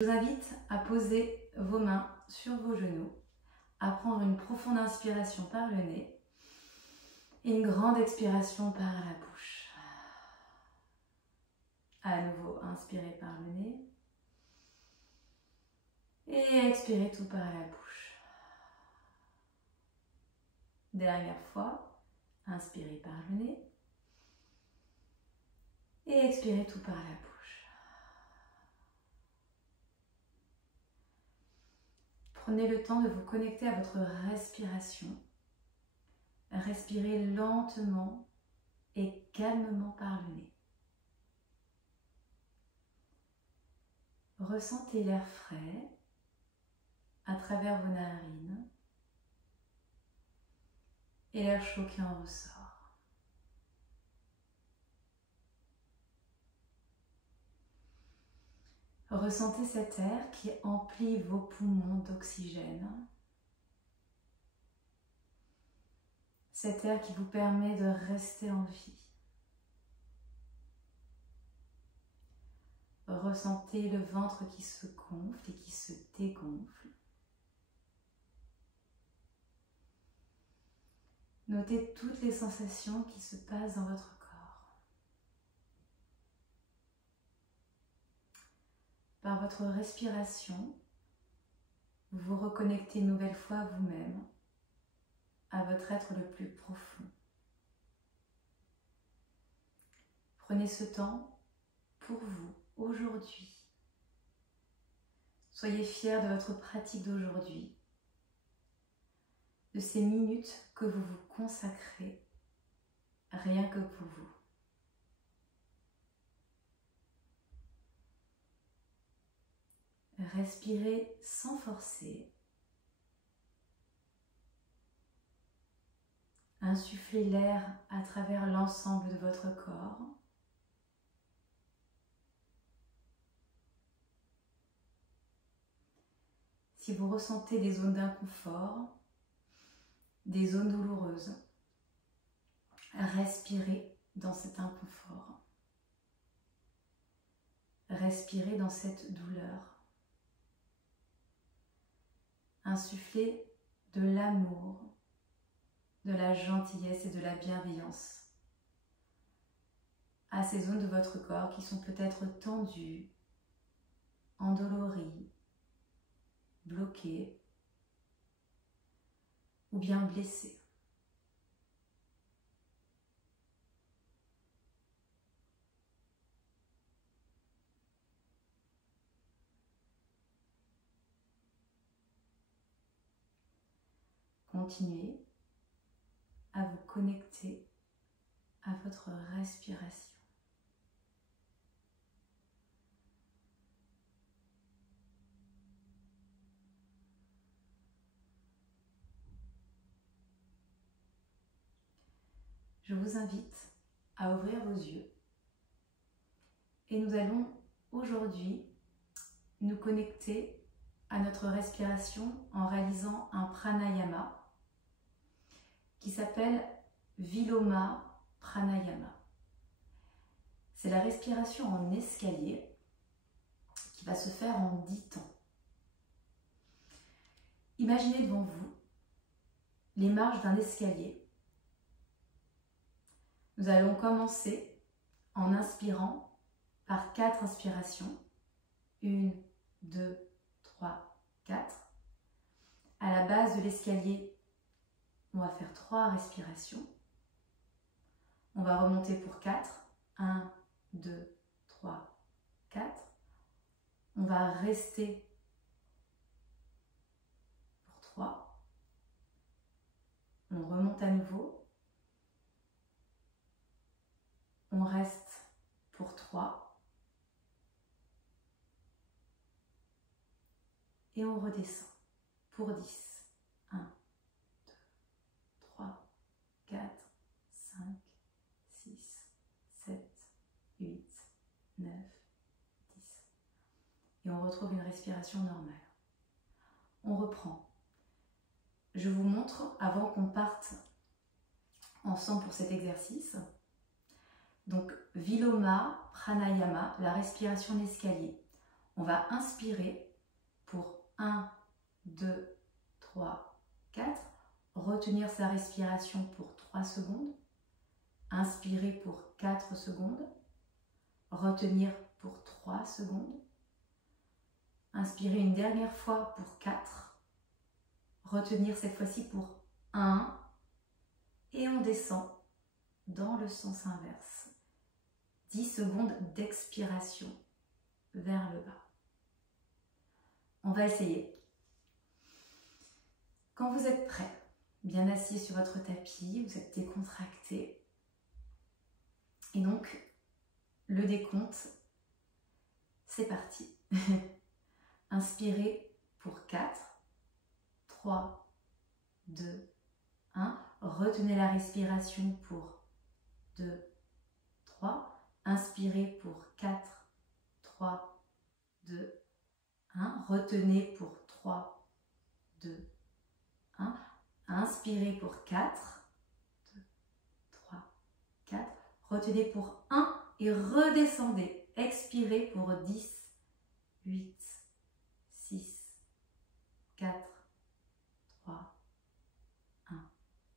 Je vous invite à poser vos mains sur vos genoux, à prendre une profonde inspiration par le nez et une grande expiration par la bouche. À nouveau, inspirez par le nez et expirez tout par la bouche. Dernière fois, inspirez par le nez et expirez tout par la bouche. Prenez le temps de vous connecter à votre respiration. Respirez lentement et calmement par le nez. Ressentez l'air frais à travers vos narines et l'air chaud qui en ressort. Ressentez cet air qui emplit vos poumons d'oxygène. Cet air qui vous permet de rester en vie. Ressentez le ventre qui se gonfle et qui se dégonfle. Notez toutes les sensations qui se passent dans votre corps. Par votre respiration, vous vous reconnectez une nouvelle fois à vous-même, à votre être le plus profond. Prenez ce temps pour vous, aujourd'hui. Soyez fiers de votre pratique d'aujourd'hui, de ces minutes que vous vous consacrez rien que pour vous. Respirez sans forcer. Insufflez l'air à travers l'ensemble de votre corps. Si vous ressentez des zones d'inconfort, des zones douloureuses, respirez dans cet inconfort. Respirez dans cette douleur. Insufflez de l'amour, de la gentillesse et de la bienveillance à ces zones de votre corps qui sont peut-être tendues, endolories, bloquées ou bien blessées. Continuez à vous connecter à votre respiration. Je vous invite à ouvrir vos yeux et nous allons aujourd'hui nous connecter à notre respiration en réalisant un pranayama qui s'appelle Viloma Pranayama. C'est la respiration en escalier qui va se faire en 10 temps. Imaginez devant vous les marches d'un escalier. Nous allons commencer en inspirant par 4 inspirations. 1, 2, 3, 4. À la base de l'escalier, on va faire 3 respirations. On va remonter pour 4. 1, 2, 3, 4. On va rester pour 3. On remonte à nouveau. On reste pour 3. Et on redescend pour 10. 1, 2, 3, 4, 5, 6, 7, 8, 9, 10. Et on retrouve une respiration normale. On reprend. Je vous montre, avant qu'on parte ensemble pour cet exercice, donc Viloma Pranayama, la respiration d'escalier. On va inspirer pour 1, 2, 3, 4. Retenir sa respiration pour 3 secondes. Inspirer pour 4 secondes. Retenir pour 3 secondes. Inspirer une dernière fois pour 4. Retenir cette fois-ci pour 1. Et on descend dans le sens inverse. 10 secondes d'expiration vers le bas. On va essayer. Quand vous êtes prêt, bien assis sur votre tapis, vous êtes décontracté. Et donc, le décompte, c'est parti. Inspirez pour 4, 3, 2, 1. Retenez la respiration pour 2, 3. Inspirez pour 4, 3, 2, 1. Retenez pour 3, 2, 1. Inspirez pour 4, 2, 3, 4. Retenez pour 1 et redescendez. Expirez pour 10, 8, 6, 4, 3, 1.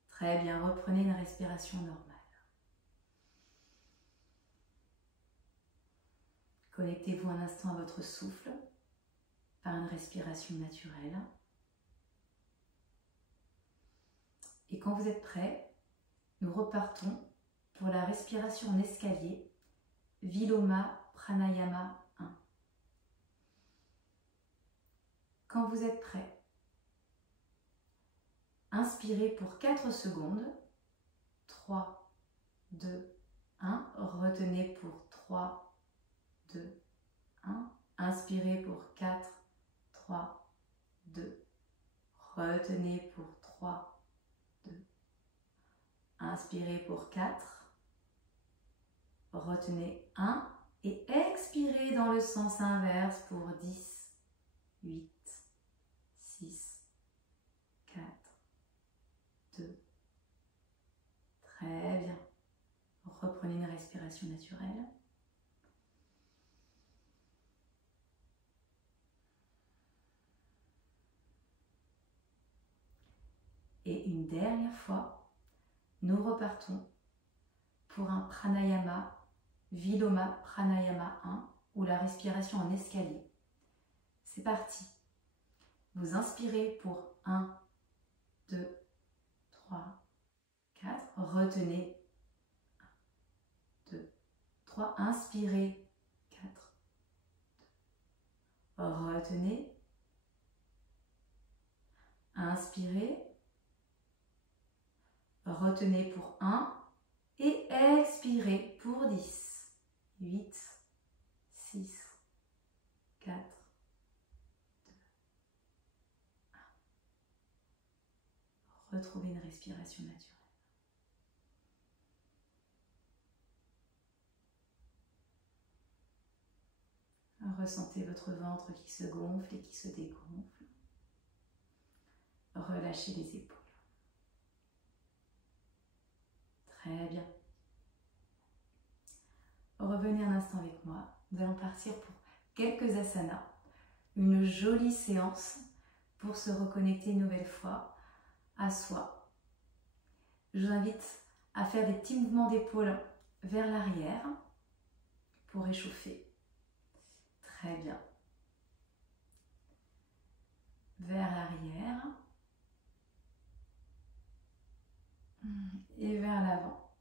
Très bien, reprenez une respiration normale. Connectez-vous un instant à votre souffle par une respiration naturelle. Et quand vous êtes prêts, nous repartons pour la respiration en escalier, Viloma Pranayama 1. Quand vous êtes prêts, inspirez pour 4 secondes, 3, 2, 1, retenez pour 3, 2, 1, inspirez pour 4, 3, 2, retenez pour 3, 2, inspirez pour 4, retenez 1 et expirez dans le sens inverse pour 10, 8, 6, 4, 2. Très bien. Reprenez une respiration naturelle. Et une dernière fois, nous repartons pour un pranayama, Viloma Pranayama 1, ou la respiration en escalier. C'est parti. Vous inspirez pour 1, 2, 3, 4. Retenez 1, 2, 3. Inspirez 4, 2. Retenez. Inspirez. Retenez pour 1 et expirez pour 10, 8, 6, 4, 2, 1. Retrouvez une respiration naturelle. Ressentez votre ventre qui se gonfle et qui se dégonfle. Relâchez les épaules. Très bien. Revenez un instant avec moi. Nous allons partir pour quelques asanas. Une jolie séance pour se reconnecter une nouvelle fois à soi. Je vous invite à faire des petits mouvements d'épaule vers l'arrière pour réchauffer. Très bien. Vers l'arrière. Et vers l'avant.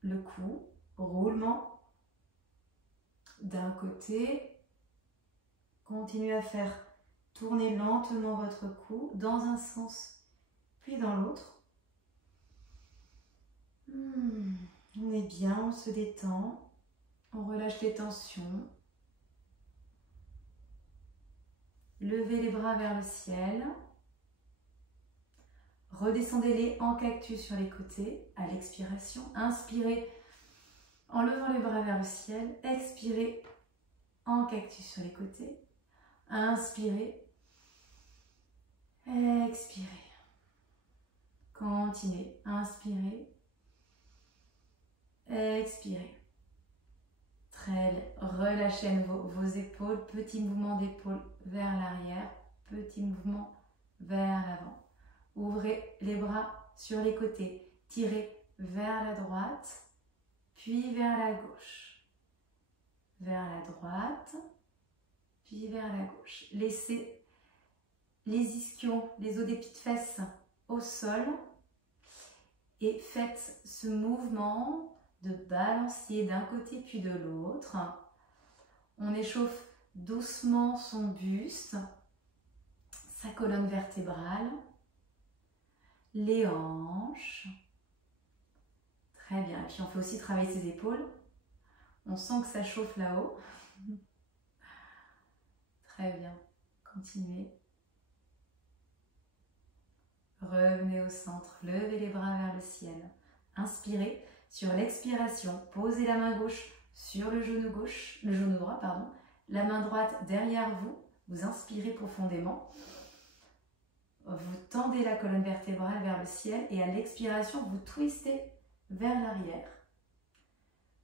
Le cou, roulement d'un côté. Continuez à faire tourner lentement votre cou dans un sens puis dans l'autre. On est bien, on se détend, on relâche les tensions. Levez les bras vers le ciel. Redescendez-les en cactus sur les côtés à l'expiration. Inspirez en levant les bras vers le ciel. Expirez en cactus sur les côtés. Inspirez. Expirez. Continuez. Inspirez. Expirez. Très bien. Relâchez à nouveau vos épaules. Petit mouvement d'épaule vers l'arrière. Petit mouvement vers l'avant. Ouvrez les bras sur les côtés. Tirez vers la droite, puis vers la gauche. Vers la droite, puis vers la gauche. Laissez les ischions, les os des petites fesses au sol. Et faites ce mouvement de balancier d'un côté puis de l'autre. On échauffe doucement son buste, sa colonne vertébrale, les hanches. Très bien. Et puis on fait aussi travailler ses épaules. On sent que ça chauffe là-haut. Très bien. Continuez. Revenez au centre. Levez les bras vers le ciel. Inspirez. Sur l'expiration, posez la main gauche sur le genou droit, pardon. La main droite derrière vous. Vous inspirez profondément. Vous tendez la colonne vertébrale vers le ciel et à l'expiration, vous twistez vers l'arrière.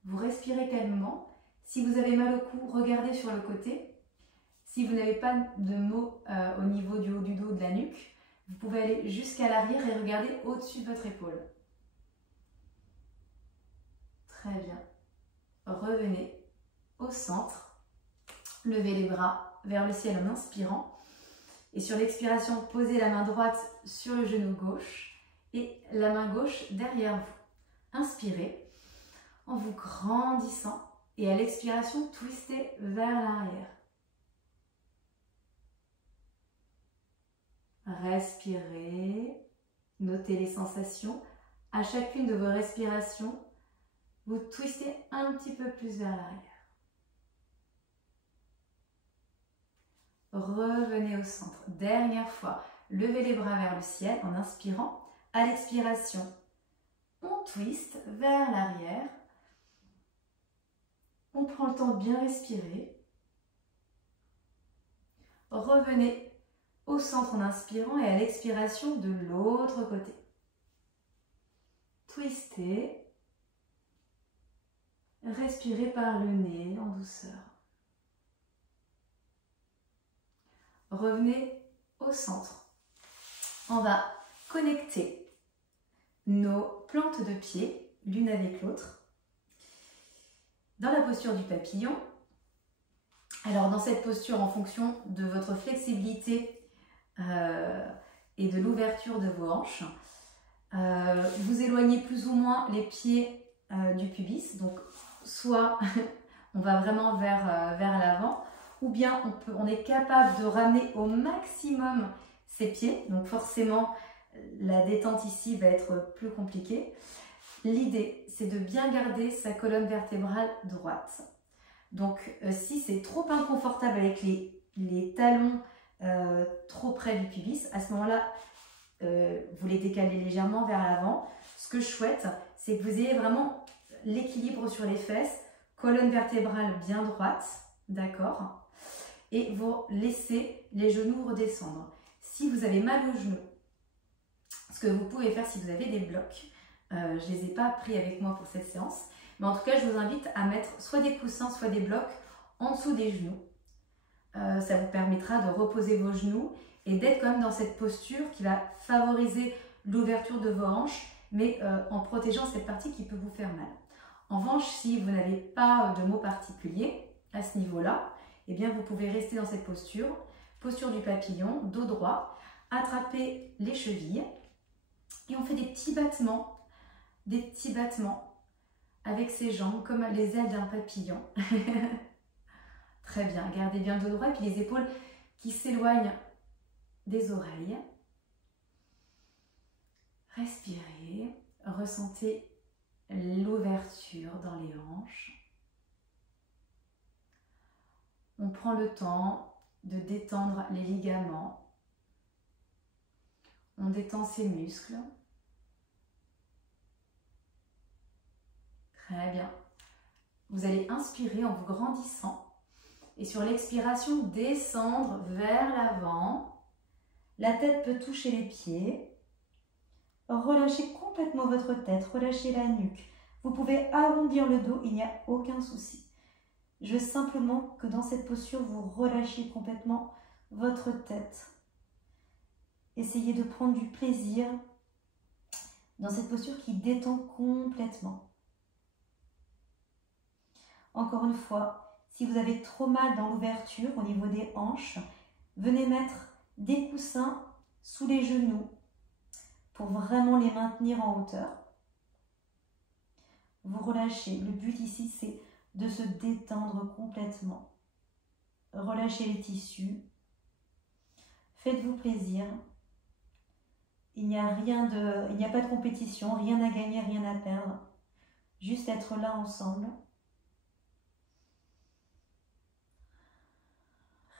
Vous respirez calmement. Si vous avez mal au cou, regardez sur le côté. Si vous n'avez pas de maux au niveau du haut du dos, de la nuque, vous pouvez aller jusqu'à l'arrière et regarder au-dessus de votre épaule. Très bien. Revenez au centre. Levez les bras vers le ciel en inspirant. Et sur l'expiration, posez la main droite sur le genou gauche et la main gauche derrière vous. Inspirez en vous grandissant et à l'expiration, twistez vers l'arrière. Respirez, notez les sensations. À chacune de vos respirations, vous twistez un petit peu plus vers l'arrière. Revenez au centre. Dernière fois, levez les bras vers le ciel en inspirant. À l'expiration, on twiste vers l'arrière. On prend le temps de bien respirer. Revenez au centre en inspirant et à l'expiration de l'autre côté. Twistez. Respirez par le nez en douceur. Revenez au centre. On va connecter nos plantes de pied l'une avec l'autre dans la posture du papillon. Alors dans cette posture, en fonction de votre flexibilité et de l'ouverture de vos hanches, vous éloignez plus ou moins les pieds du pubis. Donc soit on va vraiment vers l'avant, ou bien on est capable de ramener au maximum ses pieds. Donc forcément, la détente ici va être plus compliquée. L'idée, c'est de bien garder sa colonne vertébrale droite. Donc si c'est trop inconfortable avec les talons trop près du pubis, à ce moment-là, vous les décalez légèrement vers l'avant. Ce que je souhaite, c'est que vous ayez vraiment l'équilibre sur les fesses, colonne vertébrale bien droite, d'accord? Et vous laissez les genoux redescendre. Si vous avez mal aux genoux, ce que vous pouvez faire si vous avez des blocs, je ne les ai pas pris avec moi pour cette séance, mais en tout cas, je vous invite à mettre soit des coussins, soit des blocs en dessous des genoux. Ça vous permettra de reposer vos genoux et d'être quand même dans cette posture qui va favoriser l'ouverture de vos hanches, mais en protégeant cette partie qui peut vous faire mal. En revanche, si vous n'avez pas de maux particuliers à ce niveau-là, eh bien vous pouvez rester dans cette posture, posture du papillon, dos droit, attraper les chevilles et on fait des petits battements avec ses jambes comme les ailes d'un papillon. Très bien, gardez bien le dos droit et puis les épaules qui s'éloignent des oreilles. Respirez, ressentez l'ouverture dans les hanches. On prend le temps de détendre les ligaments. On détend ses muscles. Très bien. Vous allez inspirer en vous grandissant et sur l'expiration, descendre vers l'avant. La tête peut toucher les pieds. Relâchez complètement votre tête, relâchez la nuque. Vous pouvez arrondir le dos, il n'y a aucun souci. Je veux simplement que dans cette posture, vous relâchiez complètement votre tête. Essayez de prendre du plaisir dans cette posture qui détend complètement. Encore une fois, si vous avez trop mal dans l'ouverture au niveau des hanches, venez mettre des coussins sous les genoux pour vraiment les maintenir en hauteur. Vous relâchez. Le but ici, c'est de se détendre complètement. Relâchez les tissus. Faites-vous plaisir. Il n'y a pas de compétition, rien à gagner, rien à perdre. Juste être là ensemble.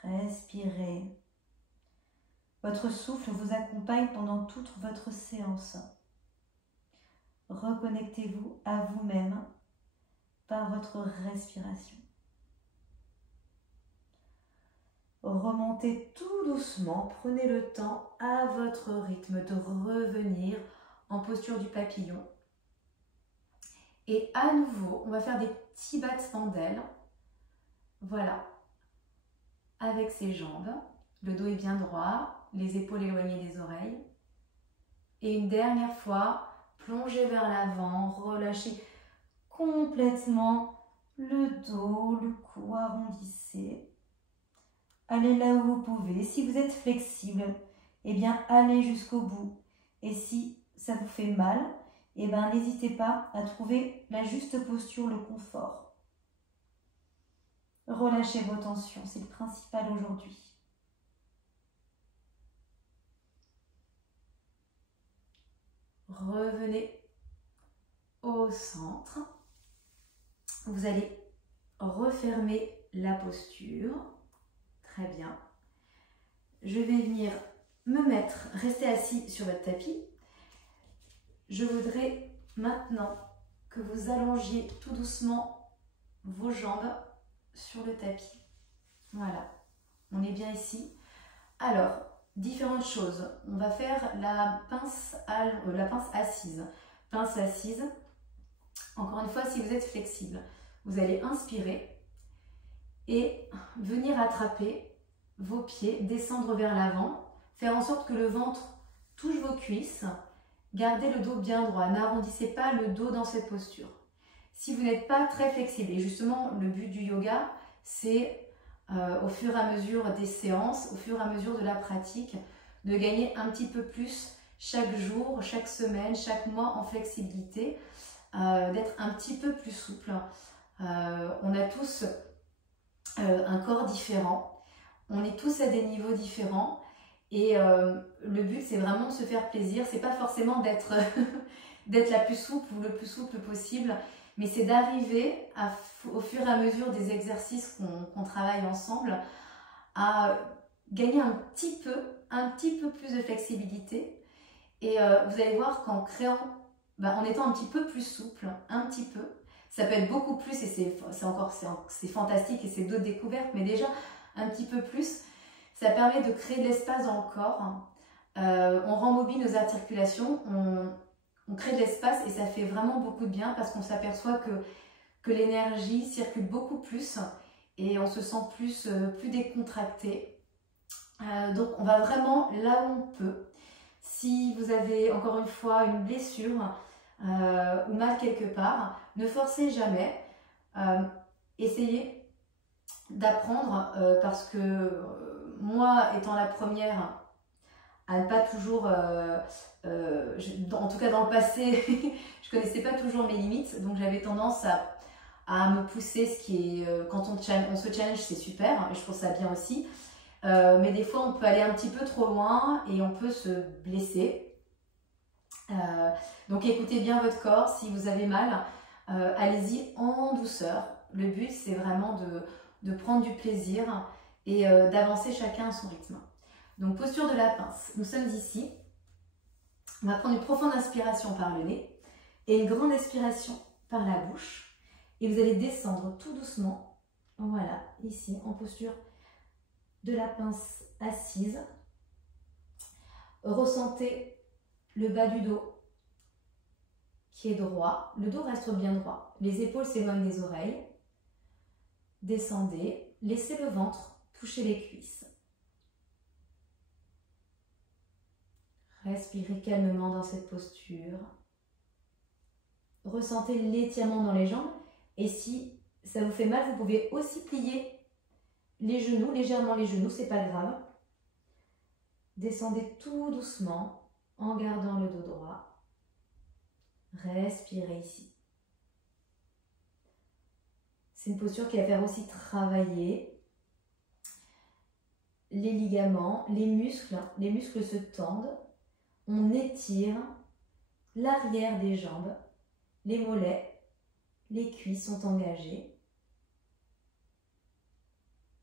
Respirez. Votre souffle vous accompagne pendant toute votre séance. Reconnectez-vous à vous-même par votre respiration. Remontez tout doucement, prenez le temps à votre rythme de revenir en posture du papillon. Et à nouveau, on va faire des petits battements d'ailes. Voilà, avec ses jambes, le dos est bien droit, les épaules éloignées des oreilles. Et une dernière fois, plongez vers l'avant, relâchez complètement le dos, le cou, arrondissez. Allez là où vous pouvez. Si vous êtes flexible, eh bien allez jusqu'au bout. Et si ça vous fait mal, eh bien n'hésitez pas à trouver la juste posture, le confort. Relâchez vos tensions, c'est le principal aujourd'hui. Revenez au centre. Vous allez refermer la posture. Très bien. Je vais venir me mettre, rester assis sur votre tapis. Je voudrais maintenant que vous allongiez tout doucement vos jambes sur le tapis. Voilà, on est bien ici. Alors, différentes choses. On va faire la pince assise. Pince assise. Encore une fois, si vous êtes flexible, vous allez inspirer et venir attraper vos pieds, descendre vers l'avant, faire en sorte que le ventre touche vos cuisses. Gardez le dos bien droit, n'arrondissez pas le dos dans cette posture. Si vous n'êtes pas très flexible, et justement le but du yoga, c'est au fur et à mesure des séances, au fur et à mesure de la pratique, de gagner un petit peu plus chaque jour, chaque semaine, chaque mois en flexibilité, d'être un petit peu plus souple. On a tous un corps différent, on est tous à des niveaux différents et le but c'est vraiment de se faire plaisir, c'est pas forcément d'être d'être la plus souple ou le plus souple possible, mais c'est d'arriver au fur et à mesure des exercices qu'on travaille ensemble à gagner un petit peu plus de flexibilité et vous allez voir qu'en créant, en étant un petit peu plus souple, un petit peu, ça peut être beaucoup plus et c'est fantastique et c'est d'autres découvertes, mais déjà un petit peu plus, ça permet de créer de l'espace dans le corps. On rend mobile nos articulations, on crée de l'espace et ça fait vraiment beaucoup de bien parce qu'on s'aperçoit que l'énergie circule beaucoup plus et on se sent plus décontracté. Donc on va vraiment là où on peut. Si vous avez encore une fois une blessure ou mal quelque part, ne forcez jamais. Essayez d'apprendre parce que moi étant la première à ne pas toujours, en tout cas dans le passé, je connaissais pas toujours mes limites, donc j'avais tendance à me pousser, ce qui est, quand on se challenge, c'est super, et je trouve ça bien aussi, mais des fois on peut aller un petit peu trop loin et on peut se blesser. Donc écoutez bien votre corps, si vous avez mal, allez-y en douceur. Le but c'est vraiment de prendre du plaisir et d'avancer chacun à son rythme. Donc posture de la pince, nous sommes ici, on va prendre une profonde inspiration par le nez et une grande expiration par la bouche et vous allez descendre tout doucement, voilà, ici en posture de la pince assise. Ressentez le bas du dos qui est droit, le dos reste bien droit, les épaules s'éloignent des oreilles. Descendez, laissez le ventre toucher les cuisses. Respirez calmement dans cette posture. Ressentez l'étirement dans les jambes et si ça vous fait mal, vous pouvez aussi plier les genoux, légèrement les genoux, c'est pas grave. Descendez tout doucement en gardant le dos droit. Respirez ici. C'est une posture qui va faire aussi travailler les ligaments, les muscles se tendent. On étire l'arrière des jambes, les mollets, les cuisses sont engagées.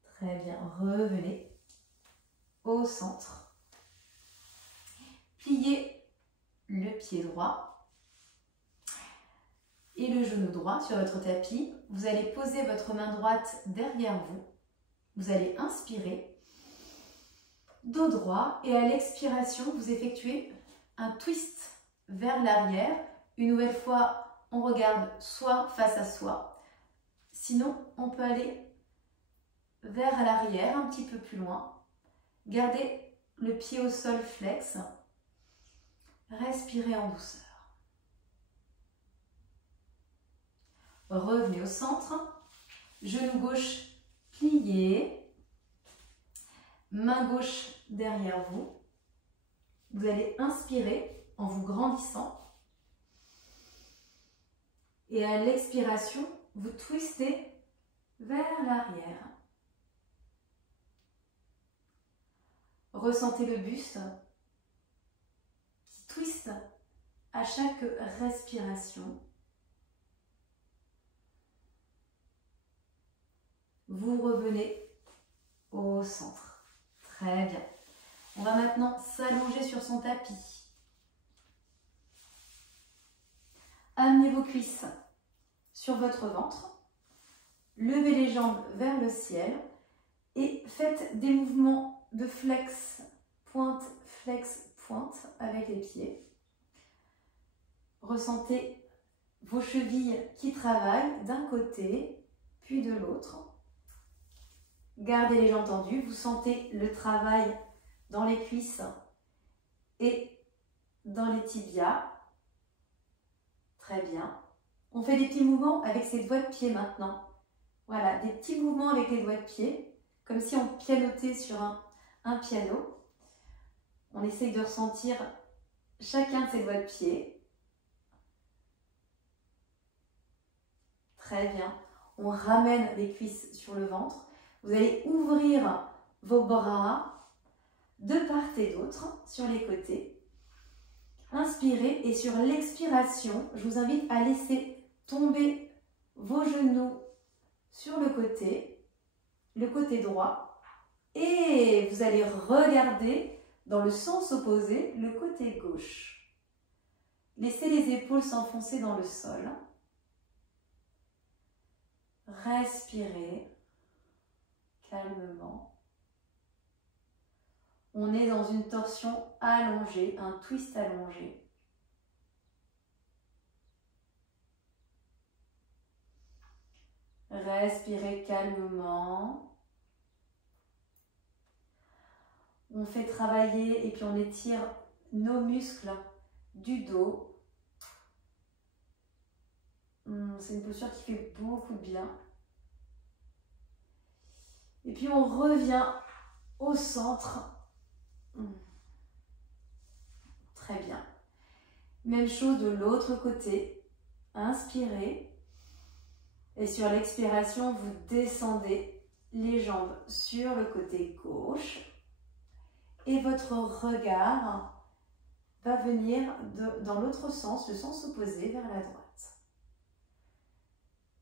Très bien, revenez au centre. Pliez le pied droit et le genou droit sur votre tapis. Vous allez poser votre main droite derrière vous. Vous allez inspirer, dos droit, et à l'expiration, vous effectuez un twist vers l'arrière. Une nouvelle fois, on regarde soit face à soi. Sinon, on peut aller vers l'arrière, un petit peu plus loin. Gardez le pied au sol flex. Respirez en douceur. Revenez au centre. Genou gauche plié. Main gauche derrière vous. Vous allez inspirer en vous grandissant. Et à l'expiration, vous twistez vers l'arrière. Ressentez le buste qui twiste à chaque respiration. Vous revenez au centre. Très bien. On va maintenant s'allonger sur son tapis. Amenez vos cuisses sur votre ventre. Levez les jambes vers le ciel et faites des mouvements de flex, pointe, avec les pieds. Ressentez vos chevilles qui travaillent d'un côté puis de l'autre. Gardez les jambes tendues. Vous sentez le travail dans les cuisses et dans les tibias. Très bien. On fait des petits mouvements avec ses doigts de pied maintenant. Voilà, des petits mouvements avec les doigts de pied, comme si on pianotait sur un piano. On essaye de ressentir chacun de ses doigts de pied. Très bien. On ramène les cuisses sur le ventre. Vous allez ouvrir vos bras de part et d'autre sur les côtés. Inspirez et sur l'expiration, je vous invite à laisser tomber vos genoux sur le côté droit. Et vous allez regarder dans le sens opposé, le côté gauche. Laissez les épaules s'enfoncer dans le sol. Respirez calmement. On est dans une torsion allongée, un twist allongé. Respirez calmement. On fait travailler et puis on étire nos muscles du dos. C'est une posture qui fait beaucoup de bien. Et puis on revient au centre. Très bien. Même chose de l'autre côté. Inspirez. Et sur l'expiration, vous descendez les jambes sur le côté gauche. Et votre regard va venir dans l'autre sens, le sens opposé vers la droite.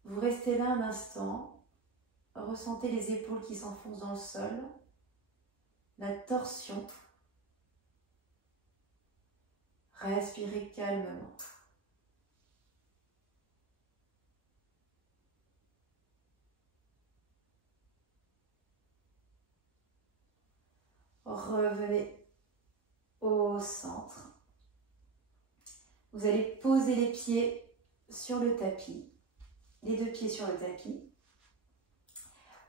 Vous restez là un instant. Ressentez les épaules qui s'enfoncent dans le sol. La torsion. Respirez calmement. Revenez au centre. Vous allez poser les pieds sur le tapis, les deux pieds sur le tapis.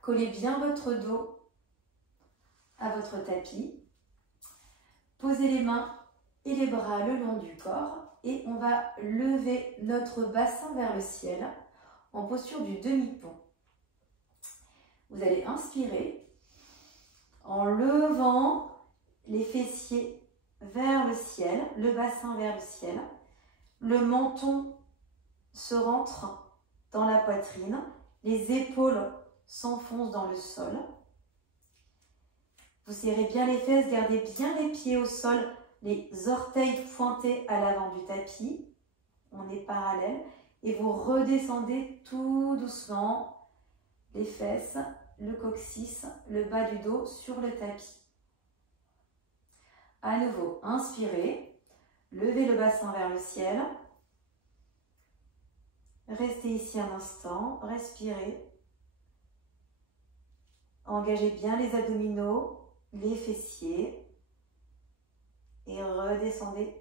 collez bien votre dos à votre tapis. Posez les mains et les bras le long du corps et on va lever notre bassin vers le ciel en posture du demi-pont. Vous allez inspirer en levant les fessiers vers le ciel, le bassin vers le ciel. Le menton se rentre dans la poitrine, les épaules s'enfoncent dans le sol. Vous serrez bien les fesses, gardez bien les pieds au sol, les orteils pointés à l'avant du tapis. On est parallèle et vous redescendez tout doucement les fesses, le coccyx, le bas du dos sur le tapis. À nouveau, inspirez, levez le bassin vers le ciel. Restez ici un instant, respirez. Engagez bien les abdominaux, les fessiers et redescendez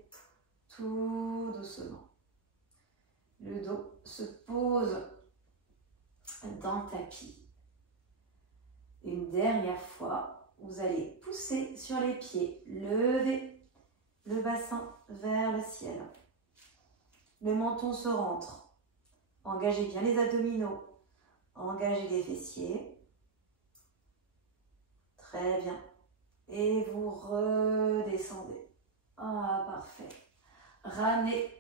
tout doucement. Le dos se pose dans le tapis. Une dernière fois, vous allez pousser sur les pieds, lever le bassin vers le ciel. Le menton se rentre. Engagez bien les abdominaux, engagez les fessiers. Très bien. Et vous redescendez. Ah, parfait. Ramenez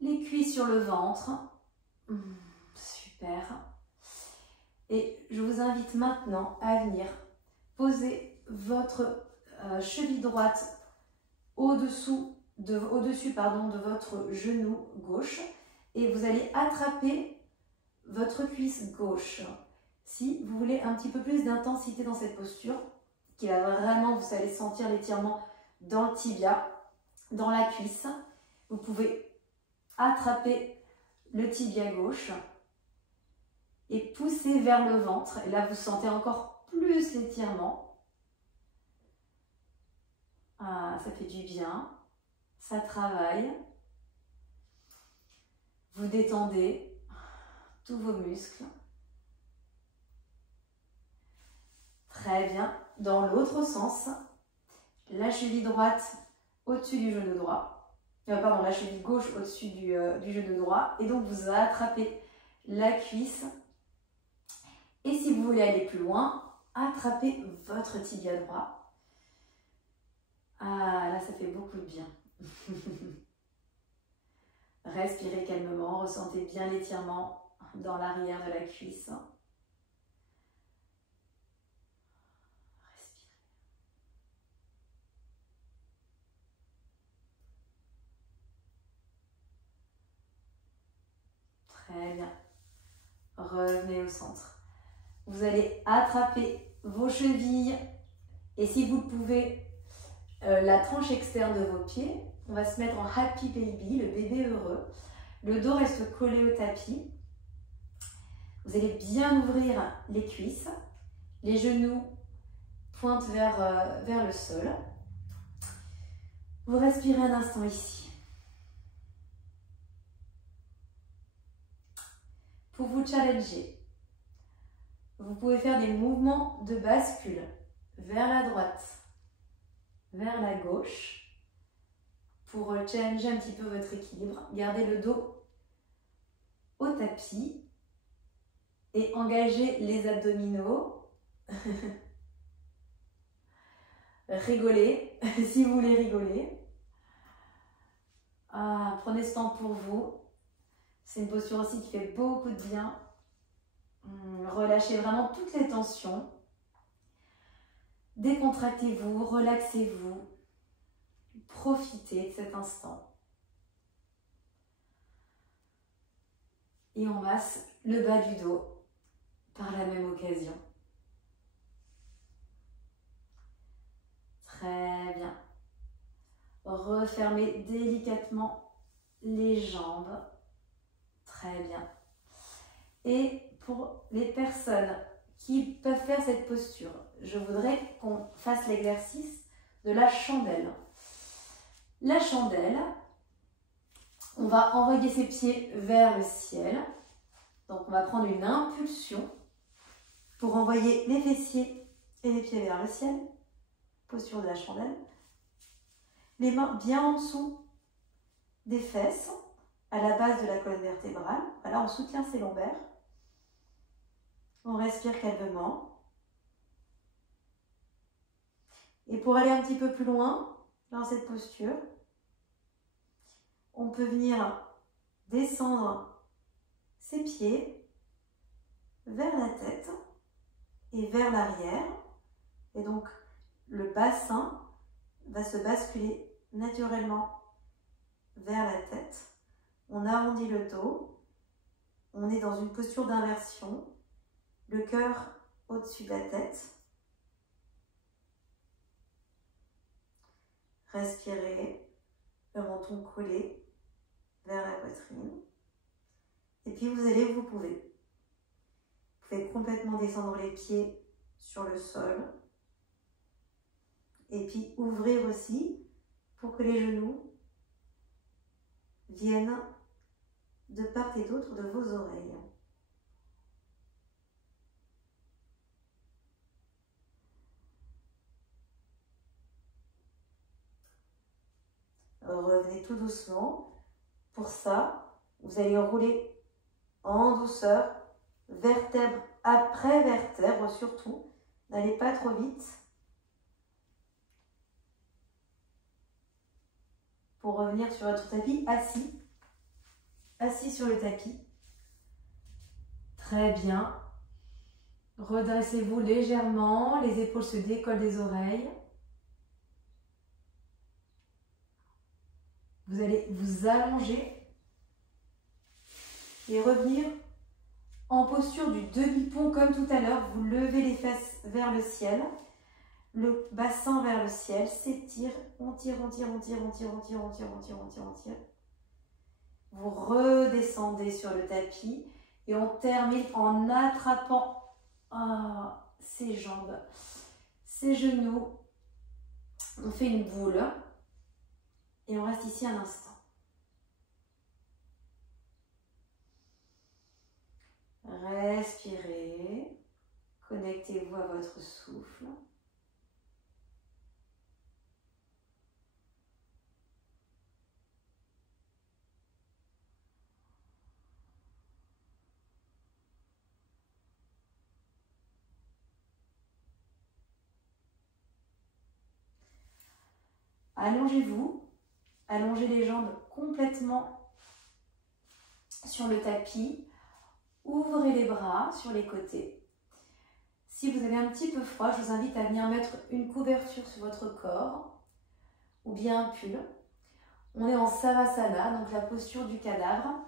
les cuisses sur le ventre. Super. Et je vous invite maintenant à venir poser votre cheville droite au-dessus de votre genou gauche et vous allez attraper votre cuisse gauche. Si vous voulez un petit peu plus d'intensité dans cette posture, qui va vraiment, vous allez sentir l'étirement dans le tibia, dans la cuisse, vous pouvez attraper le tibia gauche et pousser vers le ventre. Et là, vous sentez encore plus l'étirement. Ah, ça fait du bien. Ça travaille. Vous détendez tous vos muscles. Très bien. Dans l'autre sens, la cheville droite au-dessus du genou droit. Pardon, la cheville gauche au-dessus du genou droit. Et donc, vous attrapez la cuisse. Et si vous voulez aller plus loin, attrapez votre tibia droit. Ah, là, ça fait beaucoup de bien. Respirez calmement, ressentez bien l'étirement dans l'arrière de la cuisse. Respirez. Très bien. Revenez au centre. Vous allez attraper vos chevilles et si vous le pouvez, la tranche externe de vos pieds. On va se mettre en happy baby, le bébé heureux. Le dos reste collé au tapis. Vous allez bien ouvrir les cuisses. Les genoux pointent vers le sol. Vous respirez un instant ici. Pour vous challenger, vous pouvez faire des mouvements de bascule vers la droite, vers la gauche. Pour challenger un petit peu votre équilibre, gardez le dos au tapis et engagez les abdominaux. Rigolez, si vous voulez rigoler. Ah, prenez ce temps pour vous. C'est une posture aussi qui fait beaucoup de bien. Relâchez vraiment toutes les tensions. Décontractez-vous, relaxez-vous. Profitez de cet instant. Et on masse le bas du dos par la même occasion. Très bien. Refermez délicatement les jambes. Très bien. Et pour les personnes qui peuvent faire cette posture, je voudrais qu'on fasse l'exercice de la chandelle. La chandelle, on va envoyer ses pieds vers le ciel. Donc on va prendre une impulsion pour envoyer les fessiers et les pieds vers le ciel, posture de la chandelle. Les mains bien en dessous des fesses, à la base de la colonne vertébrale. Voilà, on soutient ses lombaires. On respire calmement. Et pour aller un petit peu plus loin dans cette posture, on peut venir descendre ses pieds vers la tête et vers l'arrière. Et donc, le bassin va se basculer naturellement vers la tête. On arrondit le dos. On est dans une posture d'inversion. Le cœur au-dessus de la tête. Respirez, le menton collé vers la poitrine. Et puis vous allez où vous pouvez. Vous pouvez complètement descendre les pieds sur le sol. Et puis ouvrir aussi pour que les genoux viennent de part et d'autre de vos oreilles. Revenez tout doucement. Pour ça, vous allez rouler en douceur, vertèbre après vertèbre surtout. N'allez pas trop vite. Pour revenir sur votre tapis, assis. Assis sur le tapis. Très bien. Redressez-vous légèrement. Les épaules se décollent des oreilles. Vous allez vous allonger et revenir en posture du demi-pont comme tout à l'heure. Vous levez les fesses vers le ciel, le bassin vers le ciel, s'étire, on tire, on tire, on tire, on tire, on tire, on tire, on tire, on tire, on tire. Vous redescendez sur le tapis et on termine en attrapant ses jambes, ses genoux. On fait une boule. Et on reste ici un instant. Respirez. Connectez-vous à votre souffle. Allongez-vous. Allongez les jambes complètement sur le tapis. Ouvrez les bras sur les côtés. Si vous avez un petit peu froid, je vous invite à venir mettre une couverture sur votre corps ou bien un pull. On est en Savasana, donc la posture du cadavre,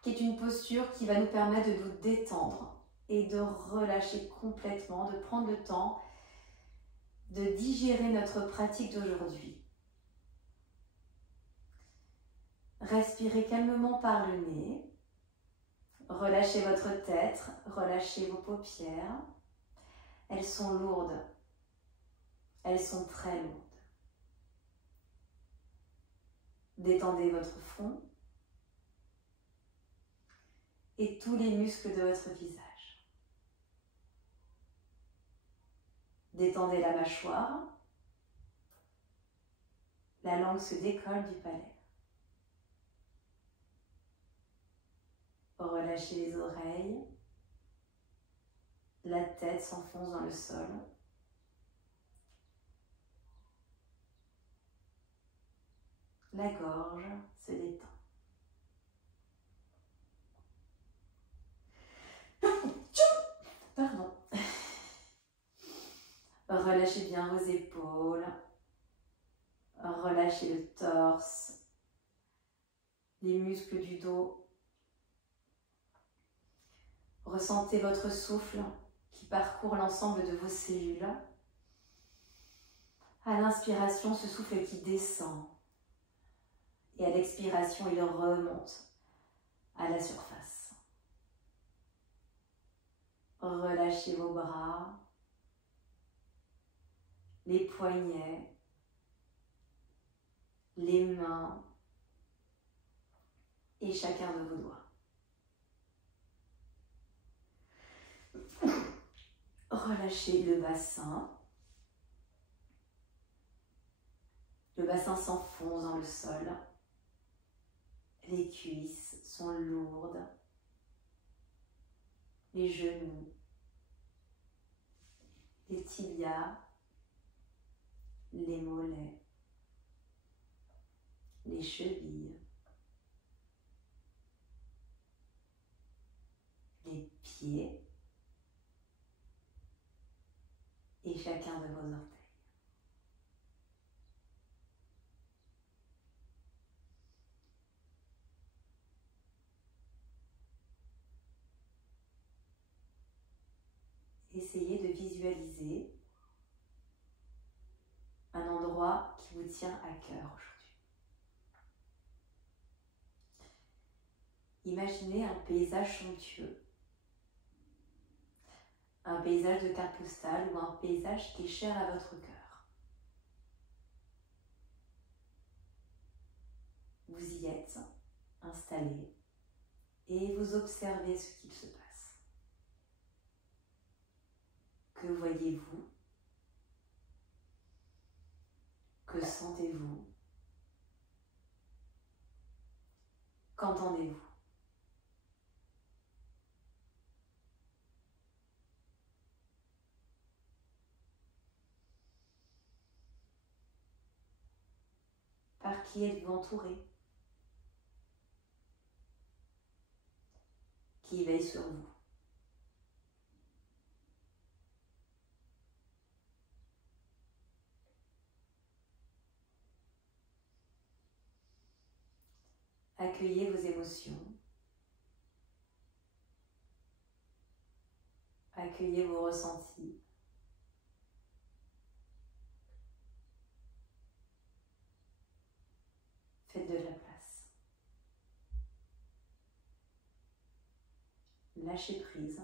qui est une posture qui va nous permettre de nous détendre et de relâcher complètement, de prendre le temps de digérer notre pratique d'aujourd'hui. Respirez calmement par le nez. Relâchez votre tête, relâchez vos paupières. Elles sont lourdes. Elles sont très lourdes. Détendez votre front et tous les muscles de votre visage. Détendez la mâchoire. La langue se décolle du palais. Relâchez les oreilles. La tête s'enfonce dans le sol. La gorge se détend. Pardon. Relâchez bien vos épaules. Relâchez le torse. Les muscles du dos. Ressentez votre souffle qui parcourt l'ensemble de vos cellules. À l'inspiration, ce souffle qui descend. Et à l'expiration, il remonte à la surface. Relâchez vos bras, les poignets, les mains et chacun de vos doigts. Relâchez le bassin. Le bassin s'enfonce dans le sol. Les cuisses sont lourdes. Les genoux. Les tibias. Les mollets. Les chevilles. Les pieds. Et chacun de vos orteils. Essayez de visualiser un endroit qui vous tient à cœur aujourd'hui. Imaginez un paysage somptueux, un paysage de carte postale ou un paysage qui est cher à votre cœur. Vous y êtes installé et vous observez ce qu'il se passe. Que voyez-vous? Que sentez-vous? Qu'entendez-vous? Par qui êtes-vous entouré? Qui veille sur vous? Accueillez vos émotions. Accueillez vos ressentis. Faites de la place. Lâchez prise.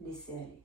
Laissez aller.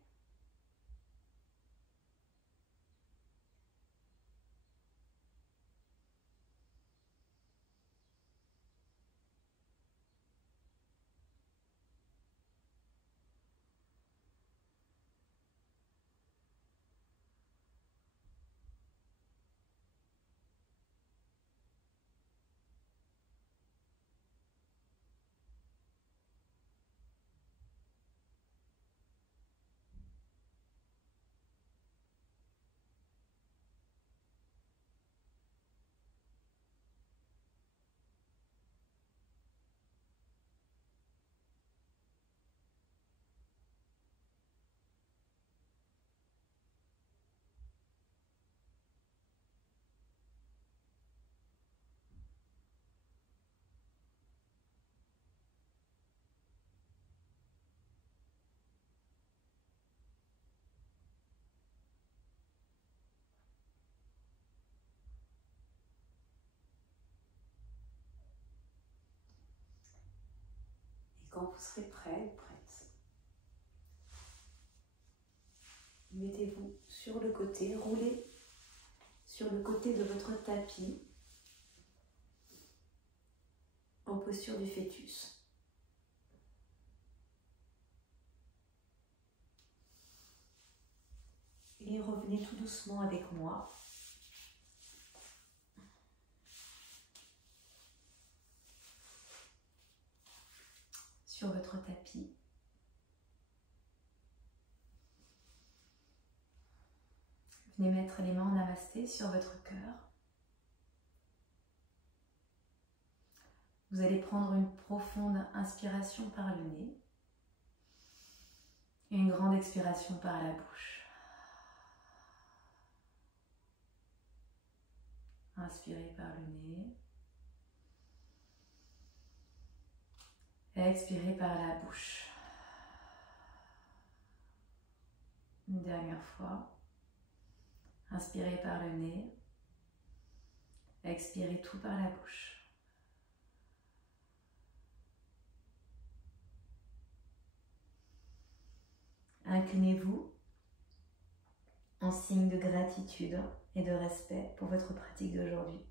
Quand vous serez prêt ou prête, mettez-vous sur le côté, roulez sur le côté de votre tapis en posture du fœtus. Et revenez tout doucement avec moi. Sur votre tapis. Venez mettre les mains en namasté sur votre cœur. Vous allez prendre une profonde inspiration par le nez et une grande expiration par la bouche. Inspirez par le nez. Expirez par la bouche. Une dernière fois. Inspirez par le nez. Expirez tout par la bouche. Inclinez-vous en signe de gratitude et de respect pour votre pratique d'aujourd'hui.